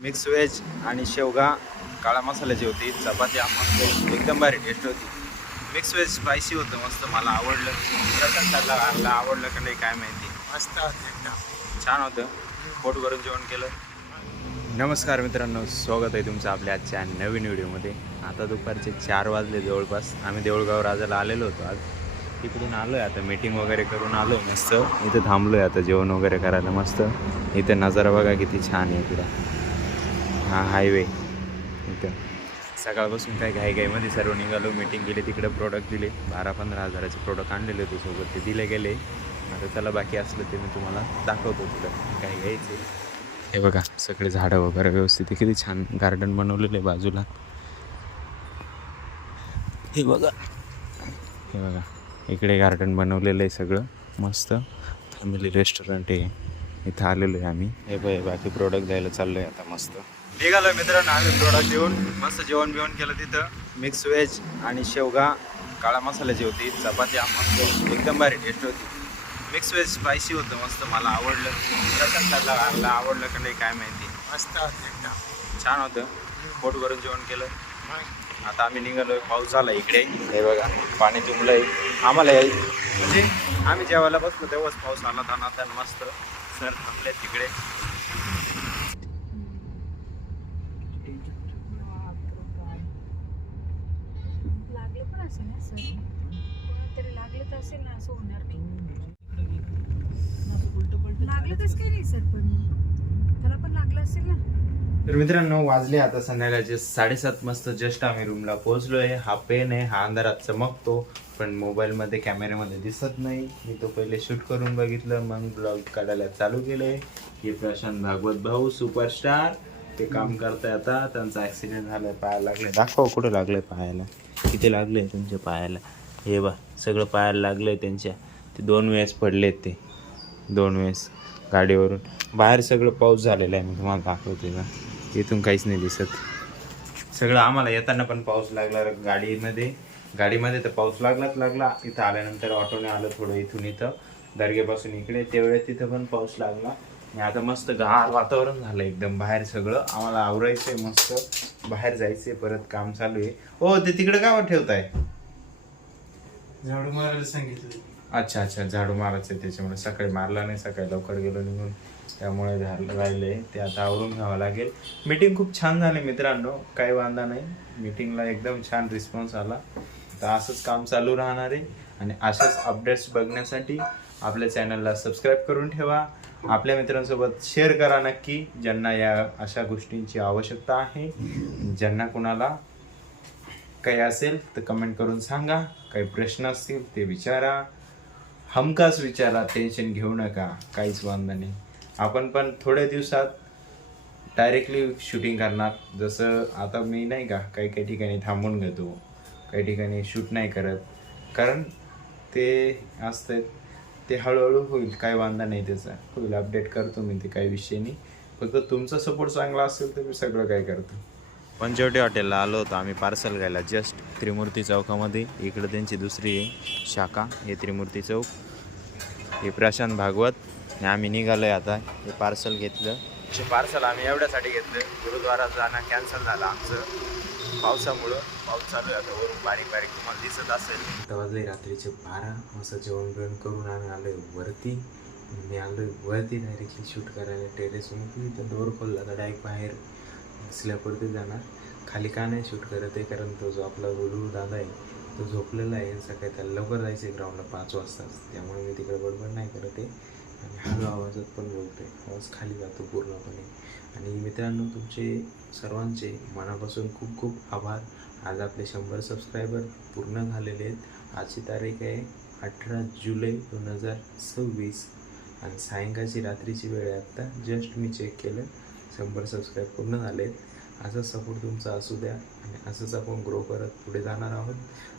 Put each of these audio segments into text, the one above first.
Mix veg आणि शेवगा काळा मसाल्याची होती. चपाती मस्त एकदम भारी टेस्ट होती. मिक्स व्हेज स्पायसी होतं मस्त, मला आवडलं. कसं खाल्लं आवडलं का नाही काय माहिती. मस्त होतं एकदम छान होतं. पोट भरून जेवण केलं. नमस्कार मित्रांनो, स्वागत आहे तुमचं आपल्या आजच्या नवीन व्हिडिओमध्ये. आता दुपारचे 4 वाजले जवळपास. आम्ही देऊळगाव राजाला आलेलो होतो. आज तिकडून आलो आहे. आता मीटिंग वगैरे करून आलो आहे. मस्त इथं थांबलो आहे आता जेवण वगैरे करायला. मस्त इथं नजारा बघा किती छान आहे इकडं. हा हायवे इथं. सकाळपासून काय घाईमध्ये सर्व निघालो. मीटिंग केली, तिकडे प्रोडक्ट दिले. 12-15 हजाराचे प्रोडक्ट आणलेले होते सोबत, ते दिले गेले. आता त्याला बाकी असलं ते मी तुम्हाला दाखवतो पुढं काय घ्यायचे. हे बघा सगळे झाडं वगैरे व्यवस्थित, किती छान गार्डन बनवलेलं आहे बाजूला. हे बघा इकडे गार्डन बनवलेलं आहे सगळं मस्त. फॅमिली रेस्टॉरंट आहे. इथं आलेलो आहे आम्ही. हे बघ बाकी प्रोडक्ट द्यायला चाललो आहे आता. मस्त निघालो मित्रांनो आम्ही प्रोडक्ट देऊन. मस्त जेवण बिवण केलं तिथं. मिक्स व्हेज आणि शेवगा काळा मसाल्याची होती. चपाती मस्त एकदम भारी टेस्ट होती. मिक्स व्हेज स्पायसी होतं मस्त, मला आवडलं. कसं खाल्लं आवडलं का नाही काय माहिती. मस्त होतं एकदम छान होतं. पोट भरून जेवण केलं. आता आम्ही निघालो. पाऊस झाला इकडे. हे बघा पाणी तुंबलं आहे आम्हाला. म्हणजे आम्ही जेवायला बसलो तेव्हाच पाऊस आला. था मस्त सर थांबले तिकडे. लागलं पण असेल ना सर, कोणातरी लागलं तर असेल ना, असं होणार नाही. लागलं कसं काय नाही सर, पण त्याला पण लागलं असेल ना. तर मित्रांनो वाजले आता संध्याकाळचे 7:30. मस्त जस्ट आम्ही रूमला पोहोचलो आहे. हा पेन आहे, हा अंधारात चमकतो पण मोबाईलमध्ये कॅमेऱ्यामध्ये दिसत नाही. मी तो पहिले शूट करून बघितलं, मग ब्लॉग काढायला चालू केले. हे प्रशांत भागवत भाऊ सुपरस्टार ते काम करताय आता. त्यांचा ॲक्सिडेंट झालाय, पायाला लागले. दाखवा कुठं लागलंय पायाला, किती लागले तुमच्या पायाला. हे बा सगळं पायाला लागलंय त्यांच्या. ते 2 वेळेस पडलेत, ते 2 वेळेस गाडीवरून. बाहेर सगळं पाऊस झालेला आहे, मी तुम्हाला दाखवते ना. इथून काहीच नाही दिसत. सगळं आम्हाला येताना पण पाऊस लागला. गाडीमध्ये तर पाऊस लागला. इथं आल्यानंतर ऑटोने आलं थोडं इथून इथं दर्ग्यापासून इकडे. त्यावेळेस तिथं पण पाऊस लागला. आणि आता मस्त गार वातावरण झालं एकदम. बाहेर सगळं आम्हाला आवरायचंय, मस्त बाहेर जायचंय, परत काम चालू आहे. हो ते तिकडे काय ठेवताय? झाडू मारायला सांगितलं. अच्छा झाडू मारायचं आहे, त्याच्यामुळे सकाळी मारला नाही. सकाळी लवकर गेलो निघून, त्यामुळे राहिले ते. आता आवरून घ्यावं लागेल. मीटिंग खूप छान झाली मित्रांनो, काही वांधा नाही. मीटिंगला एकदम छान रिस्पॉन्स आला. तर असंच काम चालू राहणार आहे. आणि अशाच अपडेट्स बघण्यासाठी आपल्या चॅनलला सबस्क्राईब करून ठेवा. आपल्या मित्रांसोबत शेअर करा नक्की, ज्यांना या अशा गोष्टींची आवश्यकता आहे. ज्यांना कुणाला काही असेल तर कमेंट करून सांगा. काही प्रश्न असतील ते विचारा, हमखास विचारा. टेन्शन घेऊ नका, काहीच वांधा नाही. आपण पण थोड्या दिवसात डायरेक्टली शूटिंग करणार. जसं आता मी नाही का काही ठिकाणी थांबून घेतो, काही ठिकाणी शूट नाही करत, कारण ते असतं ते हळूहळू होईल. काही वांधा नाही, त्याचा होईल. अपडेट करतो मी, ते काही विषय नाही. फक्त तुमचा सपोर्ट चांगला असेल तर मी सगळं काय करतो. पंचवटी हॉटेलला आलो होतो आम्ही पार्सल घ्यायला, जस्ट त्रिमूर्ती चौकामध्ये. इकडं त्यांची दुसरी शाखा, हे त्रिमूर्ती चौक. हे प्रशांत भागवत. आणि आम्ही निघालो आहे आता. हे पार्सल घेतलं. हे पार्सल आम्ही एवढ्यासाठी घेतलं, गुरुद्वारात जाणं कॅन्सल झालं आमचं पावसामुळं. पाऊस चालू आहे आता वरून बारीक तुम्हाला दिसत असेल. आता वाजले रात्रीचे 12. असं जेवण बिवण करून आम्ही आलो आहे वरती. मी आलो आहे वरती डायरेक्टली शूट करायला. टेरेस उमटली तर डोअर खोलला तर डायरेक्ट बाहेर स्लॅबवरती जाणार. खाली का नाही शूट करत आहे, कारण तो जो आपला गुरु दादा आहे तो झोपलेला आहे. सकाळी त्याला लवकर जायचं आहे ग्राउंडला 5 वाजताच, त्यामुळे मी तिकडे बडबड नाही करत आहे. आणि हळू आवाजात पण बोलतो आहे, आवाज खाली जातो पूर्णपणे. आणि मित्रांनो तुमचे सर्वांचे मनापासून खूप खूप आभार. आज आपले 100 सबस्क्रायबर पूर्ण झालेले आहेत. आजची तारीख आहे 18 जुलै 2026 आणि सायंकाळची रात्रीची वेळ आहे. आत्ता जस्ट मी चेक केलं, 100 सबस्क्राईब पूर्ण झाले आहेत. असा सपोर्ट तुमचा असू द्या आणि असंच आपण ग्रो करत पुढे जाणार आहोत.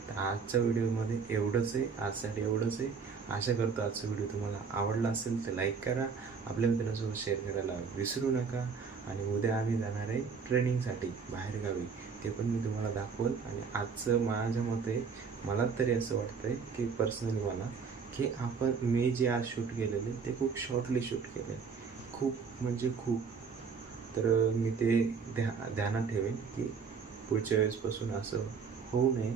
तर आजच्या व्हिडिओमध्ये एवढंच आहे, आजसाठी एवढंच आहे. आशा करतो आजचा व्हिडिओ तुम्हाला आवडला असेल तर लाईक करा, आपल्या मित्रांसोबत शेअर करायला विसरू नका. आणि उद्या आम्ही जाणार आहे ट्रेनिंगसाठी बाहेरगावी, ते पण मी तुम्हाला दाखवल. आणि आजचं माझ्या मते मला तरी असं वाटतं आहे की पर्सनली मला की मी जे आज शूट केलेले ते खूप शॉर्टली शूट केले. खूप म्हणजे खूप तर मी ते ध्यानात ठेवेन की पुढच्या वेळेसपासून असं होऊ नये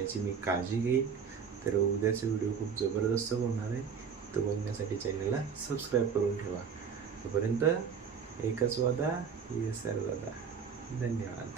याची मी काळजी घेईन. तर उद्याचा व्हिडिओ खूप जबरदस्त होणार आहे. तो बघण्यासाठी चॅनलला सबस्क्राईब करून ठेवा. तोपर्यंत एकच वादा, येस सर दादा. धन्यवाद.